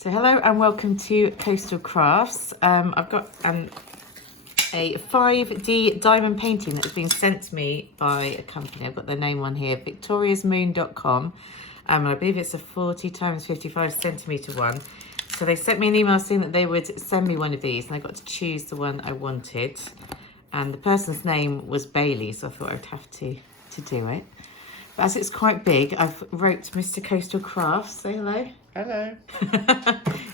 So hello and welcome to Coastal Crafts. I've got a 5D diamond painting that has been sent to me by a company. I've got their name on here, victoriasmoon.com. And I believe it's a 40 times 55 centimetre one. So they sent me an email saying that they would send me one of these, and I got to choose the one I wanted. And the person's name was Bailey, so I thought I would have to do it. But as it's quite big, I've wrote Mr. Coastal Crafts, say hello. Hello.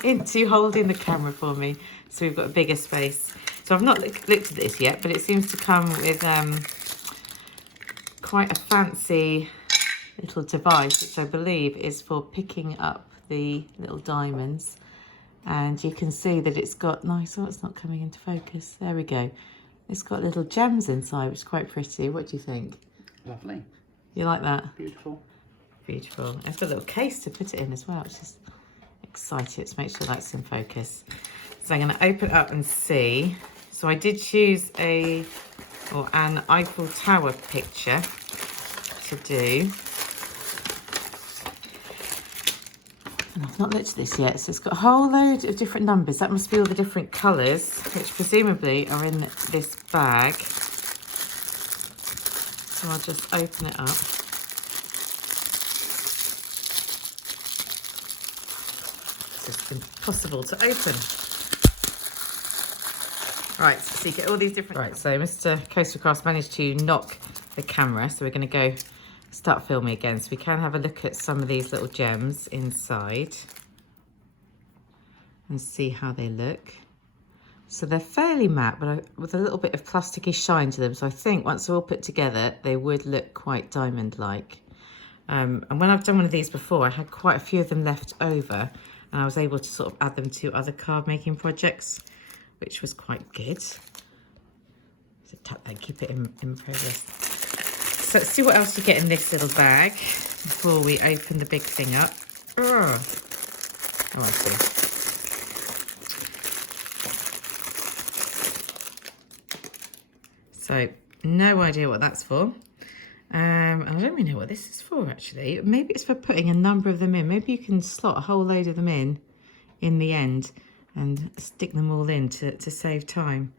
Into holding the camera for me, so we've got a bigger space. So I've not looked at this yet, but it seems to come with quite a fancy little device, which I believe is for picking up the little diamonds. And you can see that it's got nice, oh, it's not coming into focus. There we go. It's got little gems inside, which is quite pretty. What do you think? Lovely. You like that? Beautiful. Beautiful. It's got a little case to put it in as well, which is excited to make sure that's in focus. So I'm going to open it up and see. So I did choose an Eiffel Tower picture to do. And I've not looked at this yet. So it's got a whole load of different numbers. That must be all the different colours, which presumably are in this bag. So I'll just open it up. It's impossible to open. Right, so you get all these different... Right, so Mr. Coastal Crafts managed to knock the camera, so we're going to go start filming again. So we can have a look at some of these little gems inside and see how they look. So they're fairly matte, but with a little bit of plasticky shine to them. So I think once they're all put together, they would look quite diamond-like. And when I've done one of these before, I had quite a few of them left over, and I was able to sort of add them to other card making projects, which was quite good. So tap that, keep it in progress. So let's see what else you get in this little bag before we open the big thing up. Oh, I see. So no idea what that's for. And I don't really know what this is for, actually. Maybe it's for putting a number of them in. Maybe you can slot a whole load of them in the end and stick them all in to save time.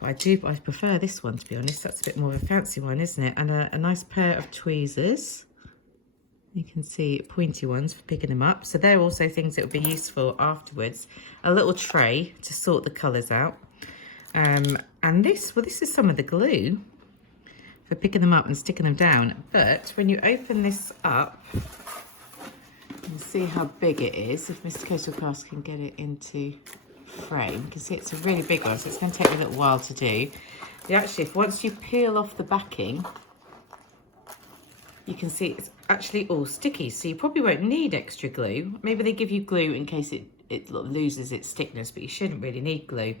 But I prefer this one, to be honest. That's a bit more of a fancy one, isn't it? And a nice pair of tweezers. You can see pointy ones for picking them up. So they're also things that would be useful afterwards. A little tray to sort the colours out. And this is some of the glue for picking them up and sticking them down. But when you open this up, you can see how big it is. If Mr. Coastal Crafts can get it into frame, you can see it's a really big one, so it's going to take me a little while to do. Actually, once you peel off the backing, you can see it's actually all sticky, so you probably won't need extra glue. Maybe they give you glue in case it loses its thickness, but you shouldn't really need glue.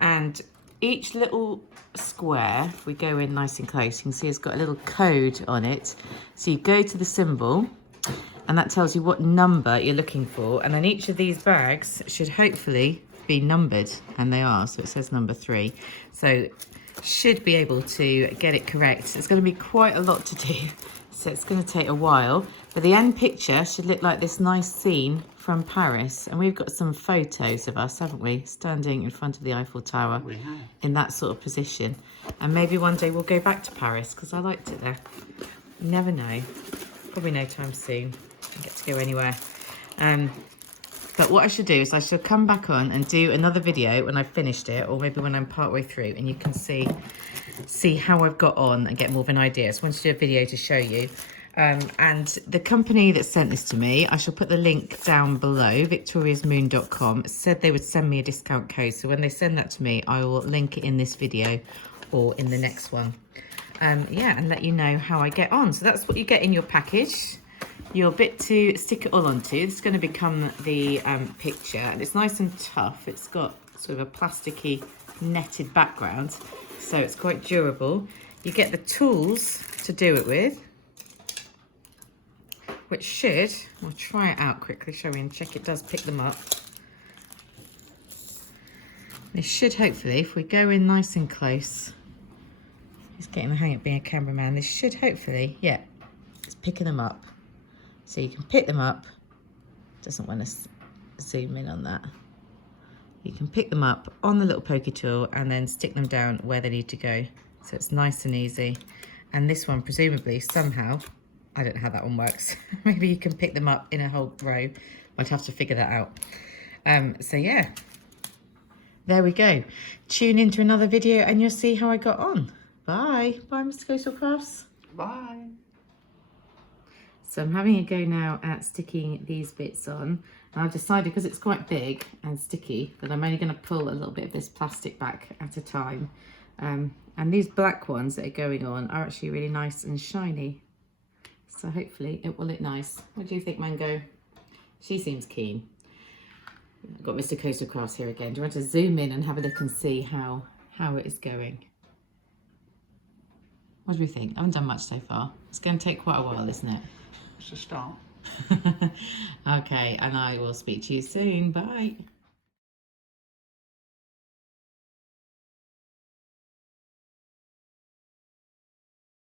And each little square, if we go in nice and close, you can see it's got a little code on it. So you go to the symbol, and that tells you what number you're looking for. And then each of these bags should hopefully be numbered, and they are. So it says number 3. So should be able to get it correct. It's going to be quite a lot to do, so it's going to take a while. But the end picture should look like this nice scene from Paris. And we've got some photos of us, haven't we? Standing in front of the Eiffel Tower in that sort of position. And maybe one day we'll go back to Paris, because I liked it there. You never know. Probably no time soon. I get to go anywhere. But what I should do is I shall come back on and do another video when I've finished it, or maybe when I'm partway through, and you can see how I've got on and get more of an idea. So I wanted to do a video to show you. And the company that sent this to me, I shall put the link down below, victoriasmoon.com, said they would send me a discount code. So when they send that to me, I will link it in this video or in the next one. Yeah, and let you know how I get on. So that's what you get in your package. Your bit to stick it all onto. It's going to become the picture, and it's nice and tough. It's got sort of a plasticky netted background, so it's quite durable. You get the tools to do it with, which should, we'll try it out quickly, shall we, and check it does pick them up. This should hopefully, if we go in nice and close, he's getting the hang of being a cameraman, this should hopefully, yeah, it's picking them up. So you can pick them up, doesn't want to zoom in on that. You can pick them up on the little pokey tool and then stick them down where they need to go. So it's nice and easy. And this one, presumably, somehow, I don't know how that one works. Maybe you can pick them up in a whole row. I'd have to figure that out. So yeah, there we go. Tune into another video and you'll see how I got on. Bye. Bye, Mr. Coastal Crafts. Bye. So I'm having a go now at sticking these bits on. And I've decided, because it's quite big and sticky, that I'm only going to pull a little bit of this plastic back at a time. And these black ones that are going on are actually really nice and shiny. So hopefully it will look nice. What do you think, Mango? She seems keen. I've got Mr. Coastal Crafts here again. Do you want to zoom in and have a look and see how it is going? What do we think? I haven't done much so far. It's going to take quite a while, isn't it? It's a start. Okay, and I will speak to you soon. Bye.